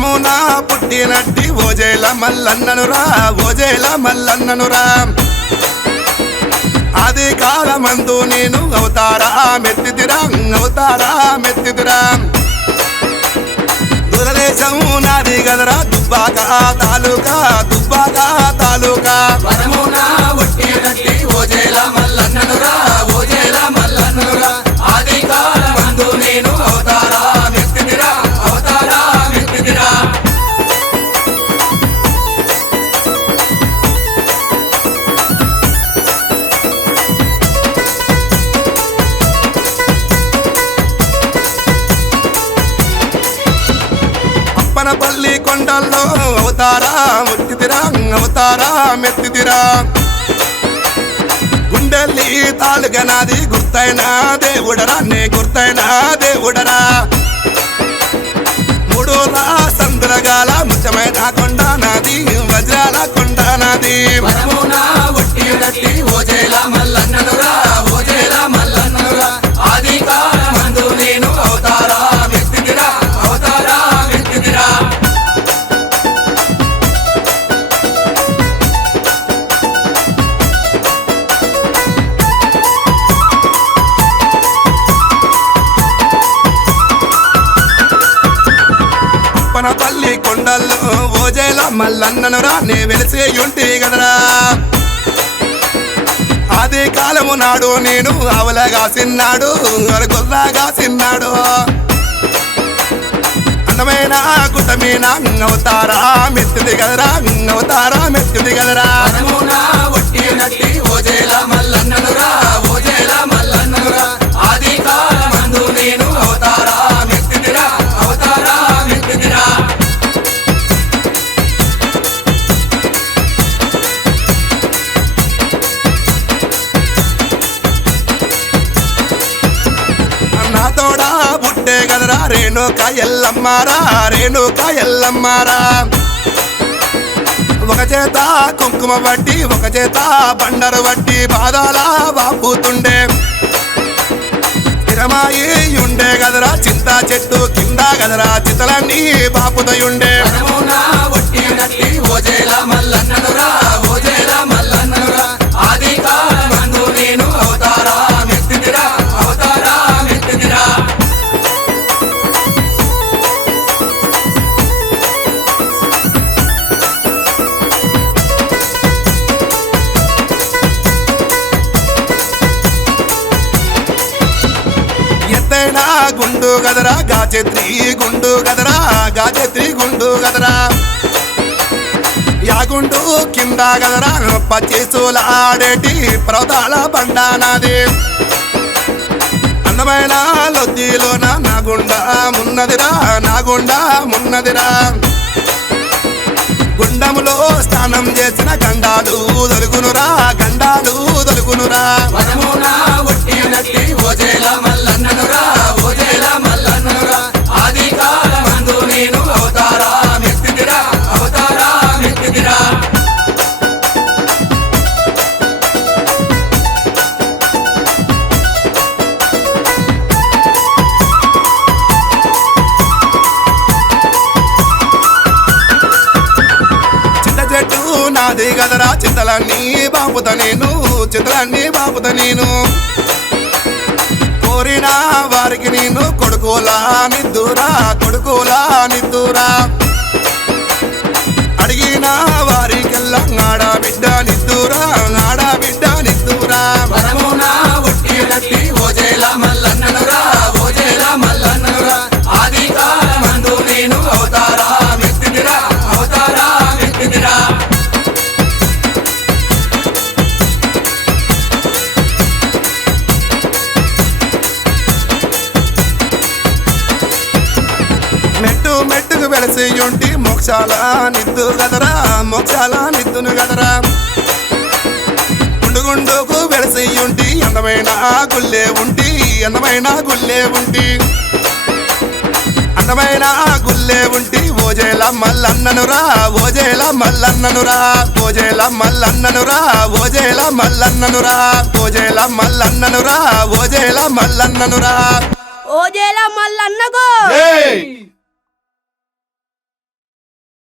వరమునా పుట్టినట్టి ఓజేల మల్లన్ననురా ఓజేల మల్లన్ననురా ఆది కాలమందు నేను అవతారా మెత్తిదిరా అవతారా మెత్తిదిరా దూరదేశం నాది గదరా దుబ్బాక తాలూకా దుబ్బాక తాలూకా వరమునా పుట్టినట్టి ఓజేల మల్లన్ననురా ఓజేల మల్లన్ననురా ఆది కాలమందు నేను అవతారా మెత్తిదిరా అవతారా మెత్తిదిరా పల్లి కొండల్లో అవతారా ముట్టిదిరా అవతారా మెత్తిదిరా గుండెల్లి తాలుగా నాది గుర్తైన దేవుడరా నే గుర్తైన దేవుడరా మూడోలా సంద్రగాల ముచ్చమైన కొండ నాది వజ్రాల కొండ నాది వరమునా పుట్టినట్టి ఓజేల మల్లన్ననురా ఓజేల మల్లన్ననురా ఆది కాలమందు నేను అవతారా మెత్తిదిరా అవతారా మెత్తిదిరా పల్లి కొండల్లో ఓజేల మల్లన్ననురా నే వెలిసే ఉంటే గదరా ఆది కాలము నాడు నేను ఆవలగా సిన్నాడు అరగొల్లాగా సిన్నాడు అందమైన గుట్టమీన అవతారా మెత్తిది గదరా అవతారా మెత్తిది గదరా వరమునా పుట్టినట్టి ఓజేల మల్లన్ననురా ఓజేల మల్లన్ననురా ఆది కాలమందు నేను అవతారా మెత్తిదిరా అవతారా మెత్తిదిరా నా తోడా బుట్టే గదరా రేణుక ఎల్లమ్మారా రేణుక ఎల్లమ్మారా ఒక చేత కుంకుమ బట్టి ఒక చేత బండరు బట్టి బాధాల బాపుతుండే స్థిరమాయి ఉండే గదరా చింత చెట్టు కింద గదరా చితలన్నీ బాపుతయుండే వరమునా పుట్టినట్టి ఓజేల మల్లన్ననురా ఓజేల మల్లన్ననురా ఆది కాలమందు నేను అవతారా మెత్తిదిరా అవతారా మెత్తిదిరా ఎత్తైనా గుండు గదరా గాచెత్రి గుండు గదరా గాచెత్రి గుండు గదరా యాగుండు కింద గదరా పచ్చేసులాడేటి పర్వతాల బండ నాది అందమైన లొద్దిలోన నా గుండా మున్నదిరా నా గుండా మున్నదిరా గుండములో స్నానం చేసిన గండాలు దొలుకునురా గండాలు దొలుకునురా వరమునా పుట్టినట్టి ఓజేల మల్లన్ననురా ఓజేల మల్లన్ననురా ఆది కాలమందు నేను అవతారా మెత్తిదిరా అవతారా మెత్తిదిరా చింత చెట్టు నాది గదరా చింతలన్నీ బాపుత నేను చింతలన్నీ బాపుత నేను కోరిన వారికి నేను కొడుకోలా నిద్దురా కొడుకోలా నిద్దురా అడిగిన వారికెల్లా ఆడబిడ్డ నిద్దురా ఆడబిడ్డ నిద్దురా వరమునా పుట్టినట్టి ఓజేల మల్లన్ననురా ఓజేల మల్లన్ననురా ఆది కాలమందు నేను అవతారా మెత్తిదిరా అవతారా మెత్తిదిరా మెట్టు మెట్టుకు వెలసి ఉంటి మోక్షాల నిద్దు గదరా మోక్షాల నిద్దును గదరా గుండుకు వెలసి ఉంటి అందమైన గుల్లే ఉంటి అందమైన గుల్లే ఉంటి అందమైన గుల్లే ఉంటి ఓజేల మల్లన్ననురా ఓజేల మల్లన్ననురా ఓజేల మల్లన్ననురా ఓజేల మల్లన్ననురా ఓజేల మల్లన్ననురా ఓజేల మల్లన్ననురా ఓజేల మల్లన్నగో